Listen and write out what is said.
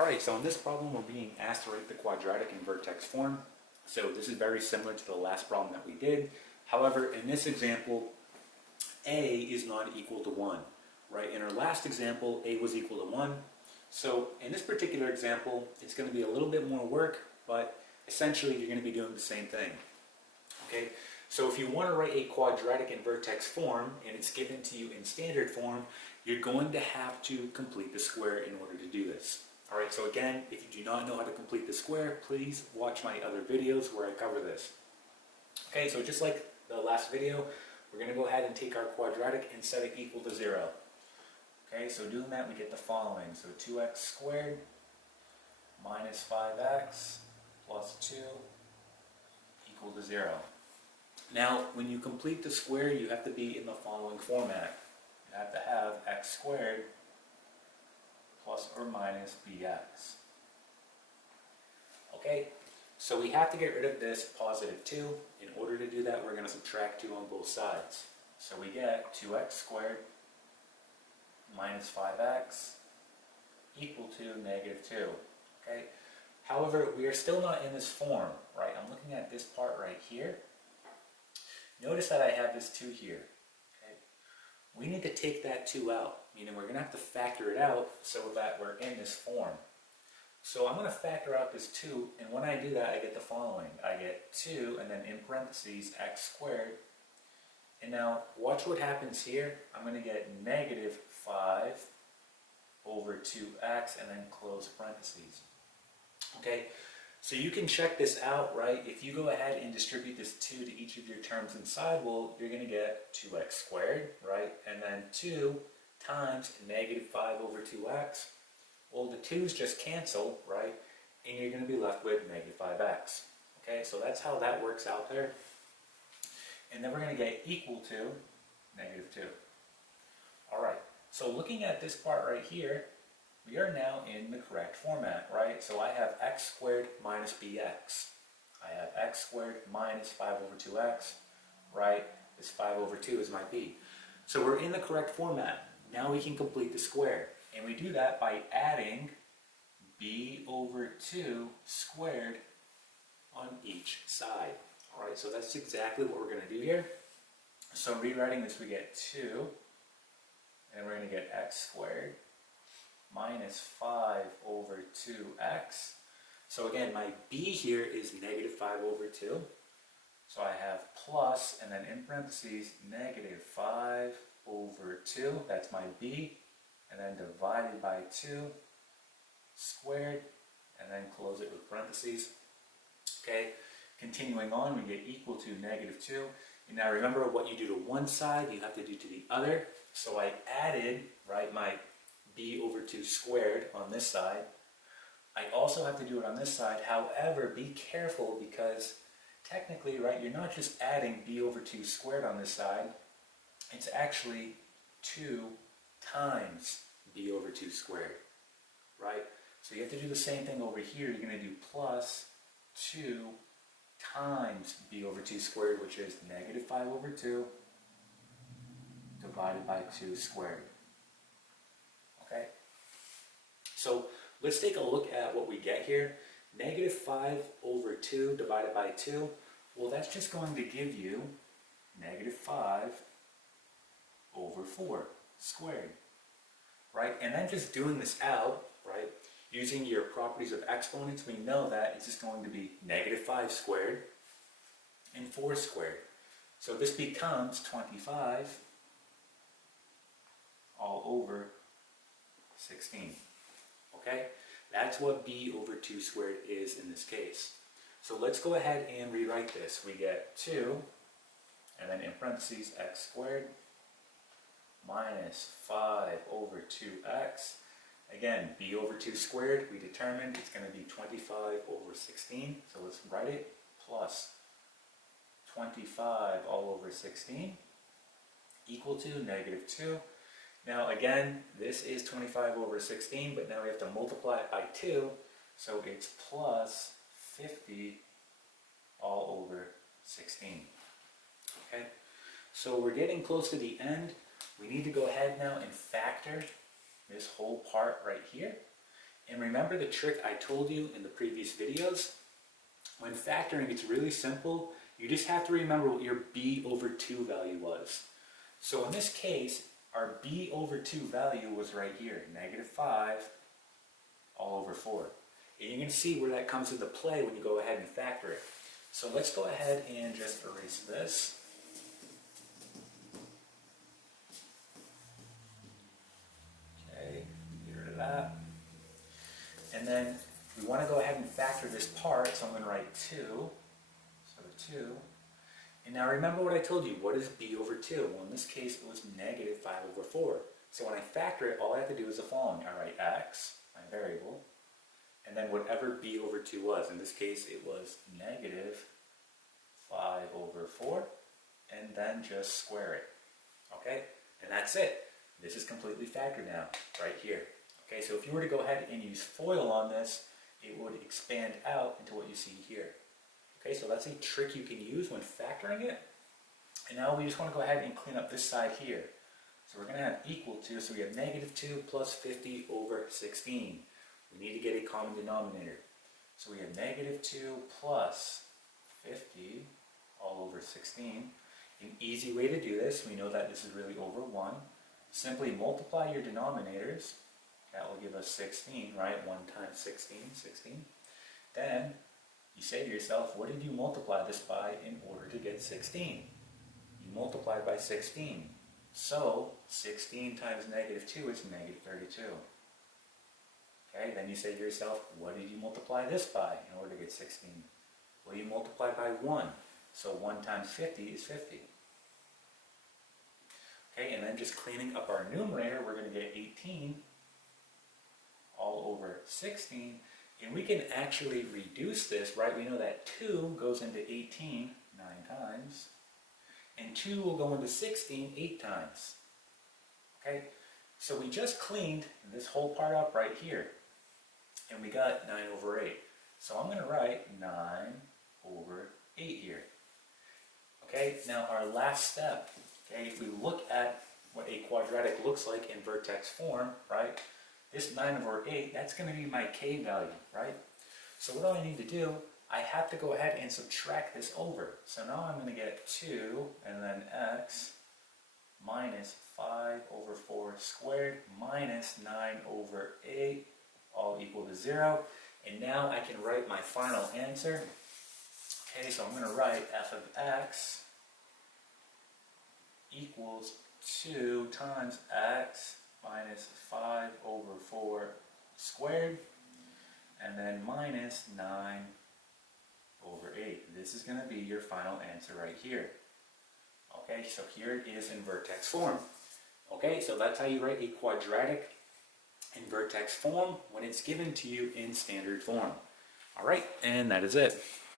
Alright, so in this problem we're being asked to write the quadratic in vertex form. So this is very similar to the last problem that we did. However, in this example, a is not equal to 1. Right? In our last example, a was equal to 1. So in this particular example, it's going to be a little bit more work, but essentially you're going to be doing the same thing. Okay? So if you want to write a quadratic in vertex form, and it's given to you in standard form, you're going to have to complete the square in order to do this. Alright, so again, if you do not know how to complete the square, please watch my other videos where I cover this. Okay, so just like the last video, we're going to go ahead and take our quadratic and set it equal to 0. Okay, so doing that we get the following. So 2x squared minus 5x plus 2 equal to 0. Now, when you complete the square, you have to be in the following format. You have to have x squared plus or minus bx. Okay, so we have to get rid of this positive 2. In order to do that, we're going to subtract 2 on both sides. So we get 2x squared minus 5x equal to negative 2. Okay. However, we are still not in this form, right? I'm looking at this part right here. Notice that I have this 2 here. Okay. We need to take that 2 out, meaning we're going to have to factor it out so that we're in this form. So I'm going to factor out this 2, and when I do that, I get the following. I get 2, and then in parentheses, x squared. And now, watch what happens here. I'm going to get negative 5 over 2x, and then close parentheses. Okay, so you can check this out, right? If you go ahead and distribute this 2 to each of your terms inside, well, you're going to get 2x squared, right? And then 2 times negative 5 over 2x. Well, the 2's just cancel, right? And you're going to be left with negative 5x. Okay, so that's how that works out there. And then we're going to get equal to negative 2. Alright, so looking at this part right here, we are now in the correct format, right? So I have x squared minus bx. I have x squared minus 5 over 2x, right? This 5 over 2 is my b. So we're in the correct format. Now we can complete the square. And we do that by adding b over 2 squared on each side. Alright, so that's exactly what we're going to do here. So rewriting this, we get 2, and we're going to get x squared minus 5 over 2x. So again, my b here is negative 5 over 2. So I have plus, and then in parentheses, negative 5 over 2. That's my b. And then divided by 2 squared, and then close it with parentheses. Okay, continuing on, we get equal to negative 2. And now remember, what you do to one side, you have to do to the other. So I added, right, my b over 2 squared on this side. I also have to do it on this side. However, be careful because technically, right, you're not just adding b over 2 squared on this side. It's actually 2 times b over 2 squared, right? So you have to do the same thing over here. You're going to do plus 2 times b over 2 squared, which is negative 5 over 2 divided by 2 squared. Okay? So let's take a look at what we get here. Negative 5 over 2 divided by 2. Well, that's just going to give you negative 5 over 4 squared. Right? And then just doing this out, right, using your properties of exponents, we know that it's just going to be negative 5 squared and 4 squared. So this becomes 25 all over 16. Okay? That's what b over 2 squared is in this case. So let's go ahead and rewrite this. We get 2, and then in parentheses, x squared minus 5 over 2x. Again, b over 2 squared, we determined it's going to be 25 over 16. So let's write it, plus 25 all over 16 equal to negative 2. Now again, this is 25 over 16, but now we have to multiply it by 2. So it's plus 50 all over 16. Okay, so we're getting close to the end. We need to go ahead now and factor this whole part right here. And remember the trick I told you in the previous videos? When factoring, it's really simple. You just have to remember what your b over 2 value was. So in this case, our b over 2 value was right here, -5 all over 4. And you're going to see where that comes into play when you go ahead and factor it. So let's go ahead and just erase this. Okay, get rid of that. And then we want to go ahead and factor this part, so I'm going to write 2. So 2. And now remember what I told you, what is b over 2? Well, in this case, it was -5 over 4. So when I factor it, all I have to do is the following. I write x, my variable, and then whatever b over 2 was. In this case, it was -5 over 4, and then just square it. Okay? And that's it. This is completely factored now, right here. Okay, so if you were to go ahead and use FOIL on this, it would expand out into what you see here. Okay, so that's a trick you can use when factoring it. And now we just want to go ahead and clean up this side here. So we're going to have equal to, so we have -2 plus 50 over 16. We need to get a common denominator. So we have -2 plus 50 all over 16. An easy way to do this, we know that this is really over 1. Simply multiply your denominators. That will give us 16, right? 1 times 16, 16. Then you say to yourself, what did you multiply this by in order to get 16? You multiplied by 16. So 16 times -2 is -32. Okay, then you say to yourself, what did you multiply this by in order to get 16? Well, you multiply by 1. So 1 times 50 is 50. Okay, and then just cleaning up our numerator, we're going to get 18 all over 16. And we can actually reduce this, right? We know that 2 goes into 18 9 times. And 2 will go into 16 8 times. Okay, so we just cleaned this whole part up right here. And we got 9 over 8. So I'm going to write 9 over 8 here. Okay, now our last step. Okay, if we look at what a quadratic looks like in vertex form, right? This 9 over 8, that's going to be my k value, right? So what do I need to do? I have to go ahead and subtract this over. So now I'm going to get 2 and then x minus 5 over 4 squared minus 9 over 8 all equal to 0. And now I can write my final answer. Okay, so I'm going to write f of x equals 2 times x minus 5 over 4 squared, and then minus 9 over 8. This is going to be your final answer right here. Okay, so here it is in vertex form. Okay, so that's how you write a quadratic in vertex form when it's given to you in standard form. Alright, and that is it.